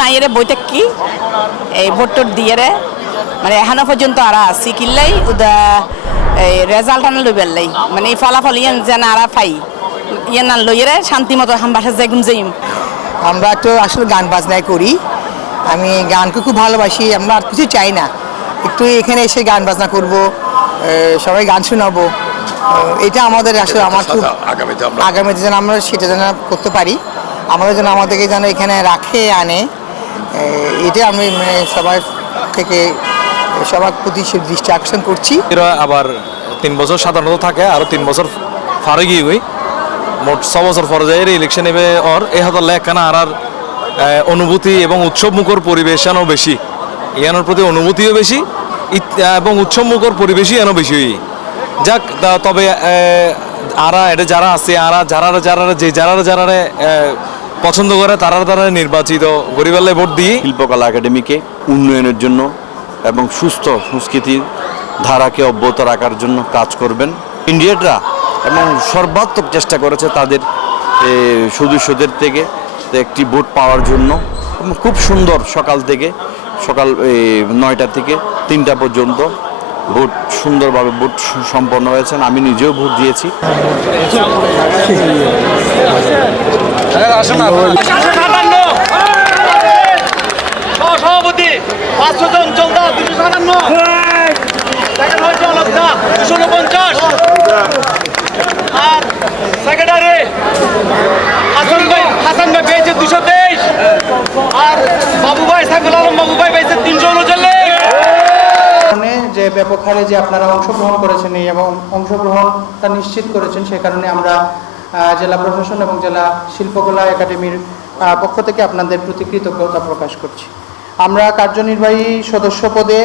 নাই এরে বইতে কি? এই ভোটটোর দিয়ে রে। মানে এখনও পর্যন্ত আর আছি কিল্লাই উদা এই রেজাল্ট আনা লই। বেললাই মানে এই ফলাফল ইয়ান যেন আর পাই। ইয়ান না লই রে শান্তি মতো হাম বাসা যাই যাইম। আমরা তো আসলে গান বাজনায় করি। আমি গানকে খুব ভালোবাসি আমরা আর কিছু চাই না। একটু এখানে এসে গান বাজনা করব সবাই গান শোনাবো। এটা আমাদের আসলে আমার খুব আগামীতে আগামীতে যেন আমরা সেটা যেন করতে পারি। আমাদের যেন আমাদেরকে যেন এখানে রাখে, আনে। এটা আমি মানে সবার থেকে, সবার প্রতি সে দৃষ্টি আকর্ষণ করছি। এরা আবার তিন বছর সাধারণত থাকে, আরও তিন বছর ফারে গিয়ে গই। মোট ছ বছর পরে যায় ইলেকশন এবে ওর এ হাজার লেখানা আর অনুভূতি এবং উৎসব মুখর পরিবেশ এনো বেশি। ইয়ানোর প্রতি অনুভূতিও বেশি এবং উৎসব মুখর পরিবেশই এনো বেশি যাক তবে আরা এটা যারা আছে, আরা যারা যারা যে যারা যারা পছন্দ করে, তারা তারা নির্বাচিত গরিবাল্লায় ভোট দিয়ে শিল্পকলা একাডেমিকে উন্নয়নের জন্য এবং সুস্থ সংস্কৃতির ধারাকে অব্যাহত রাখার জন্য কাজ করবেন। ইন্ডিয়ানরা এবং সর্বাত্মক চেষ্টা করেছে তাদের সদস্যদের থেকে একটি ভোট পাওয়ার জন্য। খুব সুন্দর সকাল থেকে, সকাল নয়টা থেকে তিনটা পর্যন্ত। ভোট সুন্দরভাবে ভোট সম্পন্ন হয়েছেন আমি নিজেও ভোট দিয়েছি। সভাপতি আর সেক্রেটারি হাসান ভাই হাসান ভাই পেয়েছে দুশো তেইশ আর বাবু ভাই সাইফুল আলম বাবু ভাই পেয়েছে তিনশো উনচল্লিশ কারণে যে ব্যাপক হারে যে আপনারা অংশগ্রহণ করেছেন এই এবং অংশগ্রহণটা নিশ্চিত করেছেন সে কারণে আমরা জেলা প্রশাসন এবং জেলা শিল্পকলা একাডেমির পক্ষ থেকে আপনাদের প্রতি কৃতজ্ঞতা প্রকাশ করছি। আমরা কার্যনির্বাহী সদস্য পদে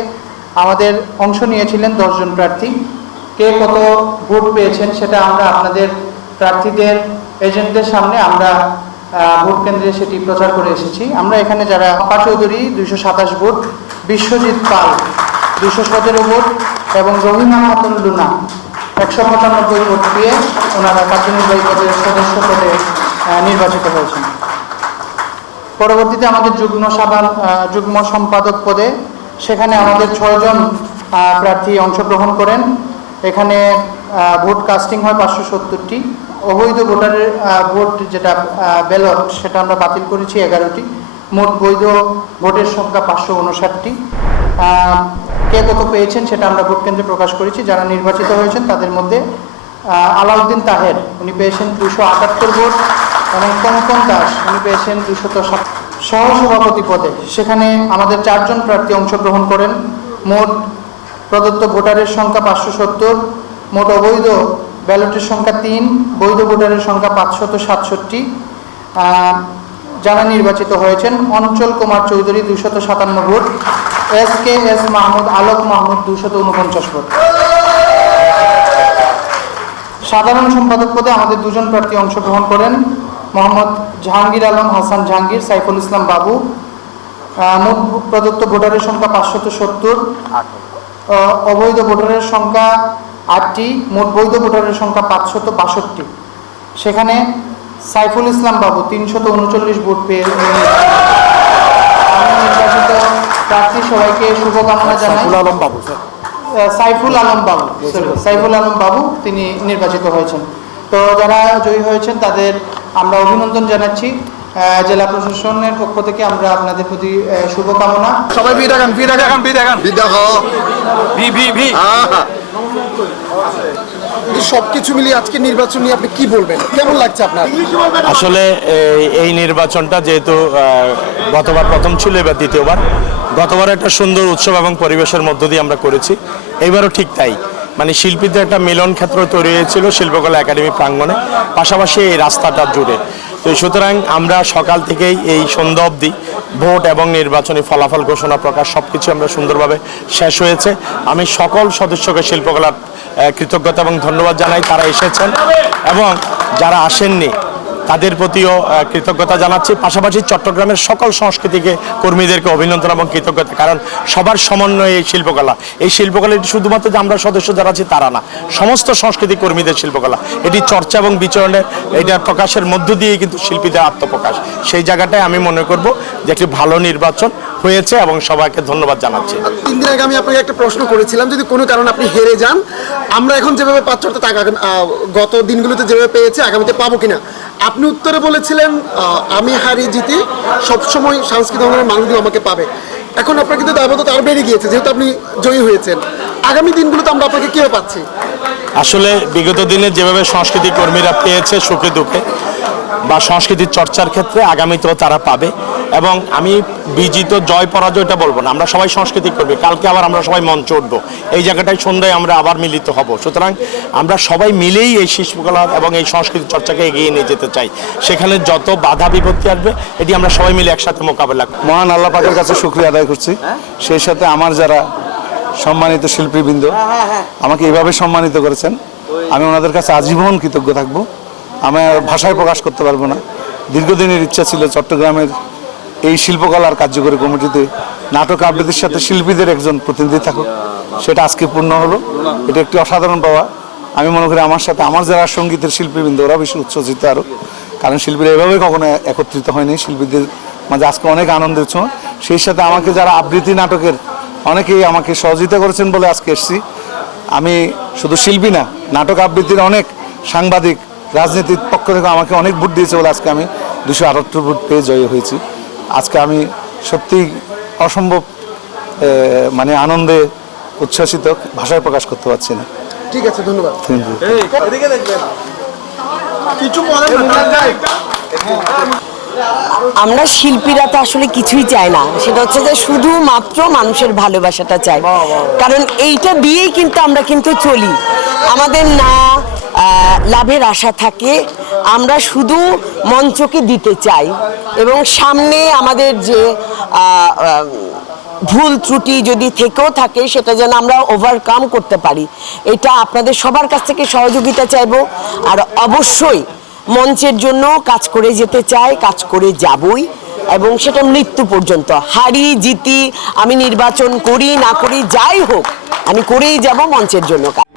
আমাদের অংশ নিয়েছিলেন দশজন প্রার্থী। কে কত ভোট পেয়েছেন সেটা আমরা আপনাদের প্রার্থীদের, এজেন্টদের সামনে আমরা ভোট কেন্দ্রে সেটি প্রচার করে এসেছি। আমরা এখানে যারা পা চৌধুরী, দুইশো সাতাশ ভোট, বিশ্বজিৎ পাল। দুশো সতেরো ভোট এবং রহিমা খাতুন লুনা একশো পঁচানব্বই ভোট পেয়ে ওনারা কার্যনির্বাহী পদের সদস্য পদে নির্বাচিত হয়েছেন। পরবর্তীতে আমাদের যুগ্ম সাধারণ যুগ্ম সম্পাদক পদে সেখানে আমাদের ছয়জন প্রার্থী অংশগ্রহণ করেন। এখানে ভোট কাস্টিং হয় পাঁচশো সত্তরটি। অবৈধ ভোটারের ভোট যেটা ব্যালট সেটা আমরা বাতিল করেছি এগারোটি। মোট বৈধ ভোটের সংখ্যা পাঁচশো উনষাটটি। কে কত পেয়েছেন সেটা আমরা ভোট কেন্দ্রে প্রকাশ করেছি। যারা নির্বাচিত হয়েছেন তাদের মধ্যে আলাউদ্দিন তাহের, উনি পেয়েছেন দুশো আটাত্তর ভোট এবং কঙ্কন দাস, উনি পেয়েছেন দুশত সহসভাপতি পদে সেখানে আমাদের চারজন প্রার্থী অংশগ্রহণ করেন। মোট প্রদত্ত ভোটারের সংখ্যা পাঁচশো সত্তর, মোট অবৈধ ব্যালটের সংখ্যা তিন, বৈধ ভোটারের সংখ্যা পাঁচশত সাতষট্টি। যারা নির্বাচিত হয়েছেন, অঞ্চল কুমার চৌধুরী দুশত সাতান্ন vote. S K S Mahmud Alok Mahmud দুশত উনপঞ্চাশ ভোট। সাধারণ সম্পাদক পদে আমাদের দুজন প্রার্থী অংশগ্রহণ করেন মোহাম্মদ জাহাঙ্গীর আলম, হাসান জাহাঙ্গীর, সাইফুল ইসলাম বাবু। মোট প্রদত্ত ভোটারের সংখ্যা পাঁচশত সত্তর। অবৈধ ভোটারের সংখ্যা আটটি, মোট বৈধ ভোটারের সংখ্যা পাঁচশত বাষট্টি। সেখানে সাইফুল ইসলাম বাবু তিনশত উনচল্লিশ ভোট পেয়ে প্রার্থী সবাইকে শুভকামনা জানাই। আলম বাবু সাইফুল আলম বাবু সাইফুল আলম বাবু তিনি নির্বাচিত হয়েছেন। তো যারা জয়ী হয়েছেন তাদের আমরা অভিনন্দন জানাচ্ছি। জেলা প্রশাসনের পক্ষ থেকে আমরা আপনাদের প্রতি শুভকামনা। সবাই বি দেখান বি দেখান বি দেখান। বি দেখো ভি ভি ভি। সব কিছু মিলিয়ে আজকে নির্বাচন নিয়ে আপনি কি বলবেন? কেমন লাগছে আপনার? আসলে এই নির্বাচনটা যেহেতু গতবার প্রথম ছিল এবার দ্বিতীয়বার। গতবার একটা সুন্দর উৎসব এবং পরিবেশের মধ্য দিয়ে আমরা করেছি। এবারও ঠিক তাই। মানে শিল্পীদের একটা মিলন ক্ষেত্র তৈরি হয়েছিল শিল্পকলা একাডেমি প্রাঙ্গণে পাশাপাশি এই রাস্তাটা জুড়ে। তো সুতরাং আমরা সকাল থেকেই এই সন্ধ্যা অবধি ভোট এবং নির্বাচনী ফলাফল ঘোষণা প্রকাশ সব কিছু আমরা সুন্দরভাবে শেষ হয়েছে। আমি সকল সদস্যকে শিল্পকলার আহ, কৃতজ্ঞতা এবং ধন্যবাদ জানাই তারা এসেছেন। এবং যারা আসেননি, তাদের প্রতিও কৃতজ্ঞতা জানাচ্ছি। পাশাপাশি চট্টগ্রামের সকল সংস্কৃতিকে কর্মীদেরকে অভিনন্দন এবং কৃতজ্ঞতা, কারণ সবার সমন্বয়ে এই শিল্পকলা। এই শিল্পকলা এটি শুধুমাত্র যে আমরা সদস্য যারা আছি তারা না, সমস্ত সংস্কৃতি কর্মীদের শিল্পকলা। এটি চর্চা এবং বিচরণের, এটা প্রকাশের মধ্য দিয়েই কিন্তু শিল্পীদের আত্মপ্রকাশ। সেই জায়গাটায় আমি মনে করব যে একটি ভালো নির্বাচন হয়েছে এবং সবাইকে ধন্যবাদ জানাচ্ছি। তিন দিন আগে আমি আপনাকে একটা প্রশ্ন করেছিলাম, যদি কোনো কারণে আপনি হেরে যান আমরা এখন যেভাবে অর্থাৎ আগা- আহ, গত দিনগুলোতে যেভাবে পেয়েছি আগামীতে পাবো কিনা? আপনি উত্তরে বলেছিলেন আমি হারি জিতি সবসময় সাংস্কৃতিক অঙ্গনের মানুষগুলো আমাকে পাবে। এখন আপনার কিন্তু দায়বদ্ধতা আরও বেড়ে গিয়েছে যেহেতু আপনি জয়ী হয়েছেন। আগামী দিনগুলোতে আমরা আপনাকে কেউ পাচ্ছি? আসলে বিগত দিনে যেভাবে সংস্কৃতি কর্মীরা পেয়েছে সুখে দুঃখে বা সংস্কৃতির চর্চার ক্ষেত্রে আগামীতেও তারা পাবে। এবং আমি বিজিত জয় পরাজয়টা বলব না। আমরা সবাই সংস্কৃতি করবি কালকে আবার আমরা সবাই মঞ্চ উঠবো। এই জায়গাটায় সন্ধ্যায় আমরা আবার মিলিত হব। সুতরাং আমরা সবাই মিলেই এই শিল্পকলা এবং এই সংস্কৃতি চর্চাকে এগিয়ে নিয়ে যেতে চাই। সেখানে যত বাধা বিপত্তি আসবে, এটি আমরা সবাই মিলে একসাথে মোকাবেলা মহান আল্লাহ পাকের কাছে শুক্রিয়া আদায় করছি। সেই সাথে আমার যারা সম্মানিত শিল্পীবৃন্দ, আমাকে এভাবে সম্মানিত করেছেন, আমি ওনাদের কাছে আজীবন কৃতজ্ঞ থাকব। আমার ভাষায় প্রকাশ করতে পারব না। দীর্ঘদিনের ইচ্ছা ছিল চট্টগ্রামের এই শিল্পকলার কার্যকরী কমিটিতে নাটক আবৃত্তির সাথে শিল্পীদের একজন প্রতিনিধি থাকুক। সেটা আজকে পূর্ণ হলো। এটা একটি অসাধারণ পাওয়া। আমি মনে করি আমার সাথে আমার যারা সঙ্গীতের শিল্পীবৃন্দ, ওরা বেশি উচ্ছ্বসিত আরও। কারণ শিল্পীরা এভাবে কখনো একত্রিত হয়নি। শিল্পীদের মাঝে আজকে অনেক আনন্দের সময় সেই সাথে আমাকে যারা আবৃত্তি নাটকের অনেকেই আমাকে সহযোগিতা করেছেন বলে আজকে এসেছি। আমি শুধু শিল্পী না, নাটক আবৃত্তির অনেক সাংবাদিক, রাজনীতির পক্ষ থেকে আমাকে অনেক ভোট দিয়েছে বলে আজকে আমি দুশো আটাত্তর ভোট পেয়ে জয়ী হয়েছি। আজকে আমি সত্যি অসম্ভব মানে আনন্দে উচ্ছ্বাসিত ভাষায় প্রকাশ করতে পারছি না। ঠিক আছে ধন্যবাদ। আমরা শিল্পীরা তো আসলে কিছুই চাই না। সেটা হচ্ছে যে শুধুমাত্র মানুষের ভালোবাসাটা চাই। কারণ এইটা দিয়েই কিন্তু আমরা কিন্তু চলি। আমাদের না লাভের আশা থাকে আমরা শুধু মঞ্চকে দিতে চাই এবং সামনে আমাদের যে ভুল ত্রুটি যদি থেকেও থাকে, সেটা যেন আমরা ওভারকাম করতে পারি। এটা আপনাদের সবার কাছ থেকে সহযোগিতা চাইব। আর অবশ্যই মঞ্চের জন্য কাজ করে যেতে চাই, কাজ করে যাবই। এবং সেটা মৃত্যু পর্যন্ত। হারি জিতি আমি নির্বাচন করি, না করি যাই হোক, আমি করেই যাব মঞ্চের জন্য কাজ।